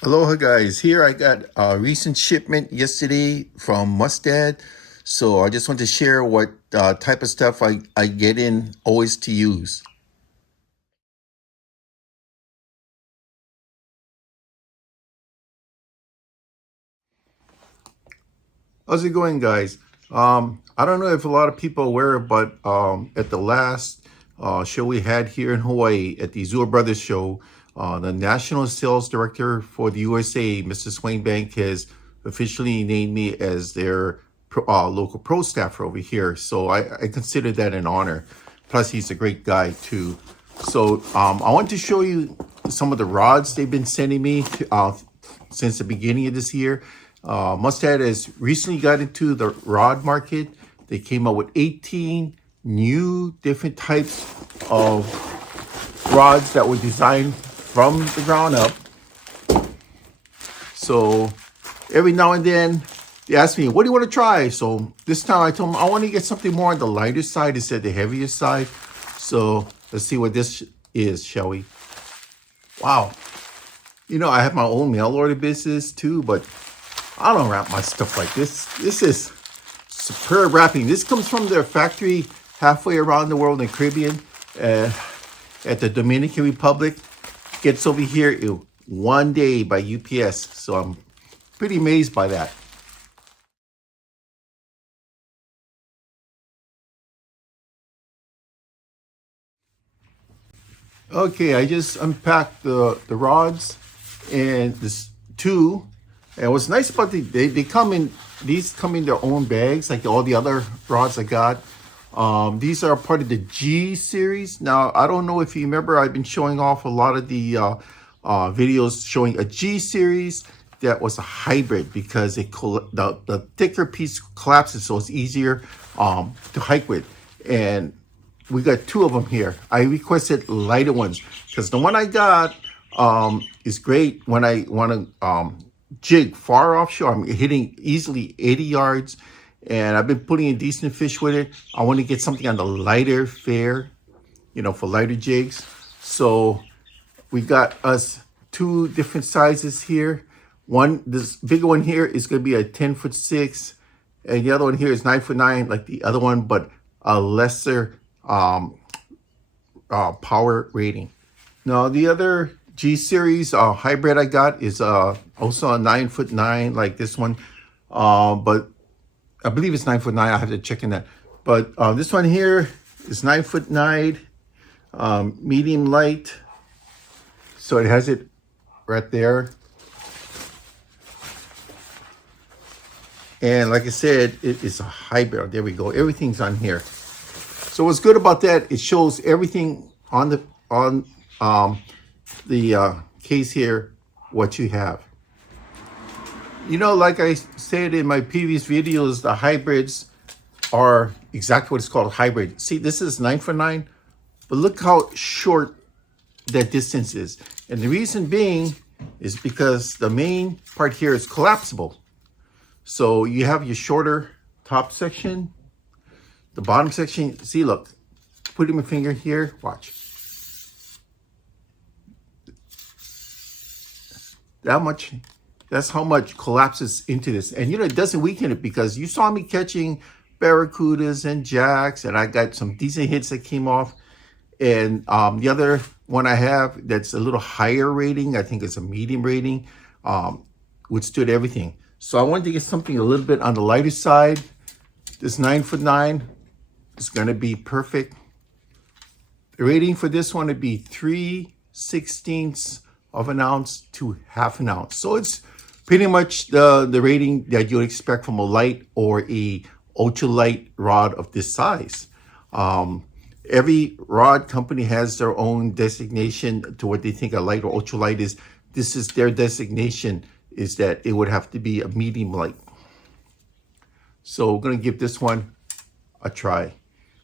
Aloha guys, here I got a recent shipment yesterday from Mustad. So I just want to share what type of stuff I get in always to use. How's it going guys? I don't know if a lot of people are aware, but at the last show we had here in Hawaii at the Zua Brothers show, the National Sales Director for the USA, Mr. Swain Bank, has officially named me as their local pro staffer over here. So I consider that an honor. Plus, he's a great guy too. So I want to show you some of the rods they've been sending me since the beginning of this year. Mustad has recently got into the rod market. They came up with 18 new different types of rods that were designed from the ground up. So every now and then they ask me, what do you want to try? So this time I told them I want to get something more on the lighter side instead of the heavier side. So let's see what this is, shall we? Wow. You know, I have my own mail order business too, but I don't wrap my stuff like this. This is superb wrapping. This comes from their factory halfway around the world in the Caribbean, at the Dominican Republic. Gets over here in one day by UPS. So I'm pretty amazed by that. Okay, I just unpacked the rods and this two. And what's nice about they come in, these come in their own bags like all the other rods I got. These are part of the G series. Now, I don't know if you remember, I've been showing off a lot of the videos showing a G series that was a hybrid because the thicker piece collapses, so it's easier to hike with. And we got two of them here. I requested lighter ones because the one I got is great when I want to jig far offshore. I'm hitting easily 80 yards, and I've been putting in decent fish with it. I want to get something on the lighter fare, for lighter jigs. So we got us two different sizes here. This bigger one here is going to be a 10'6", and the other one here is 9'9", like the other one, but a lesser power rating. Now the other G series hybrid I got is also a 9'9", like this one, but I believe it's 9'9". I have to check in that. But this one here is 9'9", medium light. So it has it right there. And like I said, it is a hybrid. There we go. Everything's on here. So what's good about that? It shows everything on the case here, what you have. Like I said in my previous videos, the hybrids are exactly what it's called, a hybrid. See, this is 9'9", but look how short that distance is. And the reason being is because the main part here is collapsible. So you have your shorter top section, the bottom section. See, look, putting my finger here, watch. That's how much collapses into this. And it doesn't weaken it because you saw me catching barracudas and jacks, and I got some decent hits that came off. And the other one I have that's a little higher rating, I think it's a medium rating, withstood everything. So I wanted to get something a little bit on the lighter side. This 9'9" is going to be perfect. The rating for this one would be 3/16 of an ounce to half an ounce. So it's pretty much the rating that you would expect from a light or a ultralight rod of this size. Every rod company has their own designation to what they think a light or ultralight is. This is their designation, is that it would have to be a medium light. So we're going to give this one a try.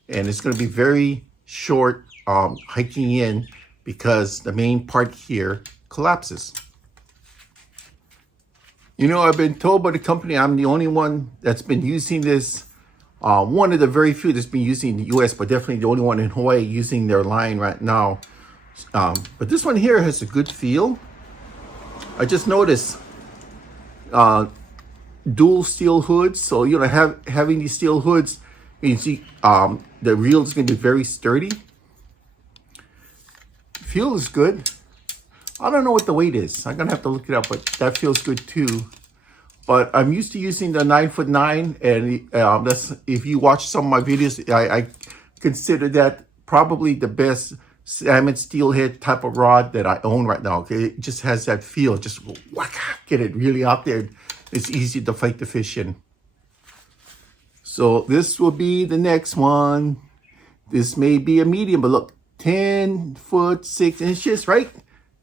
And it's going to be very short hiking in because the main part here collapses. I've been told by the company I'm the only one that's been using this. One of the very few that's been using in the US, but definitely the only one in Hawaii using their line right now. But this one here has a good feel. I just noticed uh, dual steel hoods. So having these steel hoods means the reel is going to be very sturdy. Feels good. I don't know what the weight is. I'm gonna have to look it up, but that feels good too. But I'm used to using the 9'9", and that's, if you watch some of my videos, I consider that probably the best salmon steelhead type of rod that I own right now. Okay, it just has that feel. Just whack, get it really out there. It's easy to fight the fish in. So this will be the next one. This may be a medium, but look, 10 foot 6 inches, right?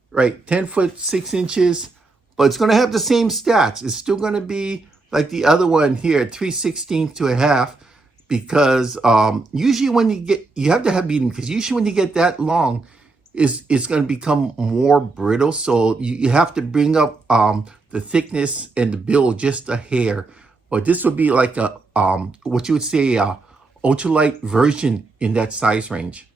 Right, 10 foot 6 inches. But it's going to have the same stats. It's still going to be like the other one here, 3/16 to a half, because usually when you have to have medium, because usually when you get that long, it's going to become more brittle. So you have to bring up the thickness and the build just a hair. But this would be like a what you would say ultralight version in that size range.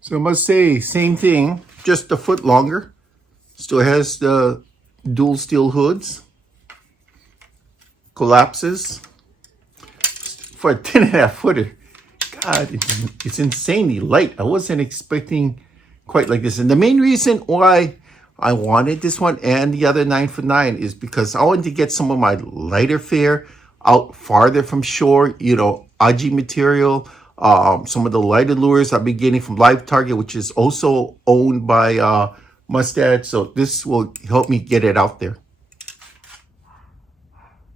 So I must say, same thing, just a foot longer. Still has the dual steel hoods. Collapses. For a 10.5 footer. God, it's insanely light. I wasn't expecting quite like this. And the main reason why I wanted this one and the other 9'9" is because I wanted to get some of my lighter fare out farther from shore, algae material, some of the lighter lures I've been getting from Live Target, which is also owned by Mustad. So this will help me get it out there.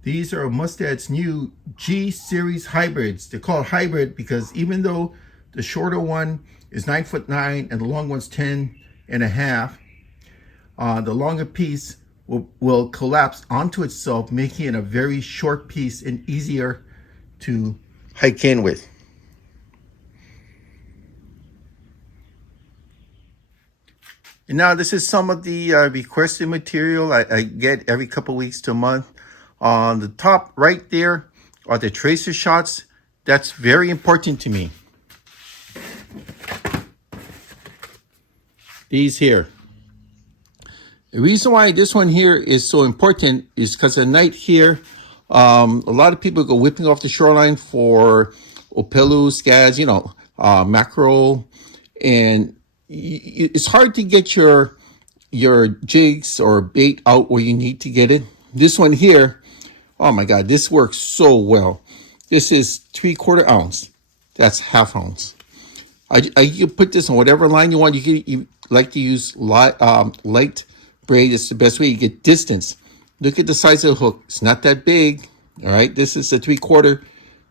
These are Mustad's new G series hybrids. They're called hybrid because even though the shorter one is 9'9" and the long one's 10.5, the longer piece will collapse onto itself, making it a very short piece and easier to hike in with. And now this is some of the requested material I get every couple weeks to a month. On the top right there are the tracer shots. That's very important to me. These here. The reason why this one here is so important is because at night here, a lot of people go whipping off the shoreline for opelu, scads, mackerel, and it's hard to get your jigs or bait out where you need to get it. This one here, oh my God, this works so well. This is 3/4 ounce. That's 1/2 ounce. You put this on whatever line you want. You like to use light braid. It's the best way. You get distance. Look at the size of the hook. It's not that big. All right. This is the 3/4.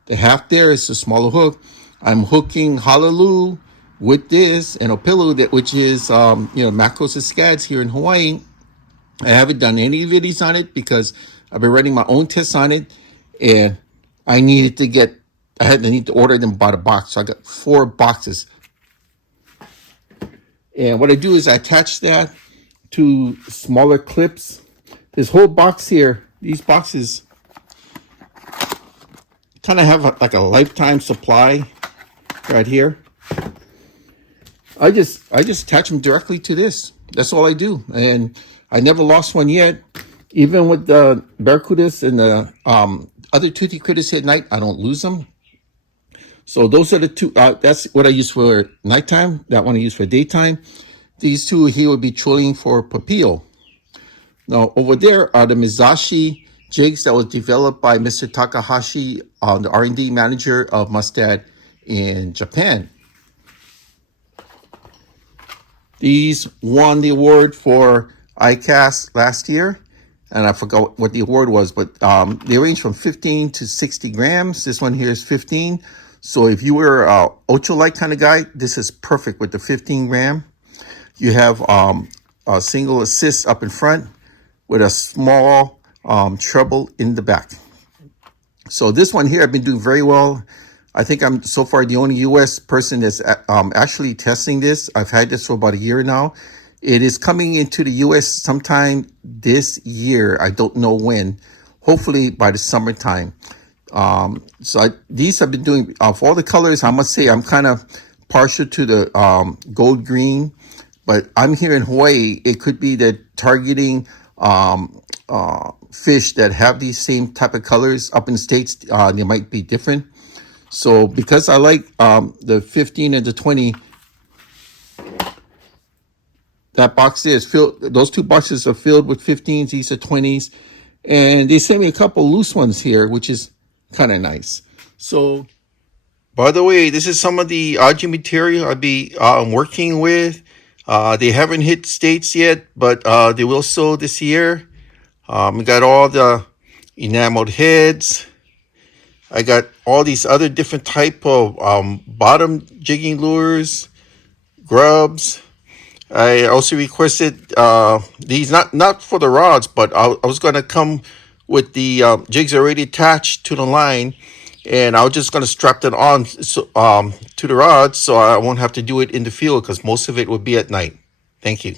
The half there is a smaller hook. I'm hooking Hallelujah with this and opelu, which is mackerels and scads here in Hawaii. I haven't done any videos on it because I've been running my own tests on it, and I need to order them by the box. So I got 4 boxes. And what I do is I attach that to smaller clips. This whole box here, these boxes kind of have like a lifetime supply right here. I just attach them directly to this. That's all I do. And I never lost one yet. Even with the barracudas and the other toothy critters at night, I don't lose them. So those are the two. That's what I use for nighttime. That one I use for daytime. These two here would be trolling for papillo. Now over there are the Mezashi jigs that was developed by Mr. Takahashi, the R&D manager of Mustad in Japan. These won the award for ICAST last year, and I forgot what the award was, but they range from 15 to 60 grams. This one here is 15. So if you were a ultralight kind of guy, this is perfect with the 15 gram. You have a single assist up in front with a small treble in the back. So this one here, I've been doing very well. I think I'm so far the only U.S. person that's actually testing this. I've had this for about a year now. It is coming into the U.S. sometime this year. I don't know when. Hopefully by the summertime. These I've been doing for all the colors. I must say I'm kind of partial to the gold green, But I'm here in Hawaii. It could be that targeting fish that have these same type of colors. Up in the States, they might be different. So because I like the 15 and the 20, that box there is filled. Those two boxes are filled with 15s. These are 20s. And they sent me a couple loose ones here, which is kind of nice. So, by the way, this is some of the algae material I'll be working with. They haven't hit States yet, but they will so this year. We got all the enameled heads. I got all these other different type of bottom jigging lures, grubs. I also requested these, not for the rods, but I was going to come with the jigs already attached to the line, and I was just going to strap them on to the rods so I won't have to do it in the field because most of it would be at night. Thank you.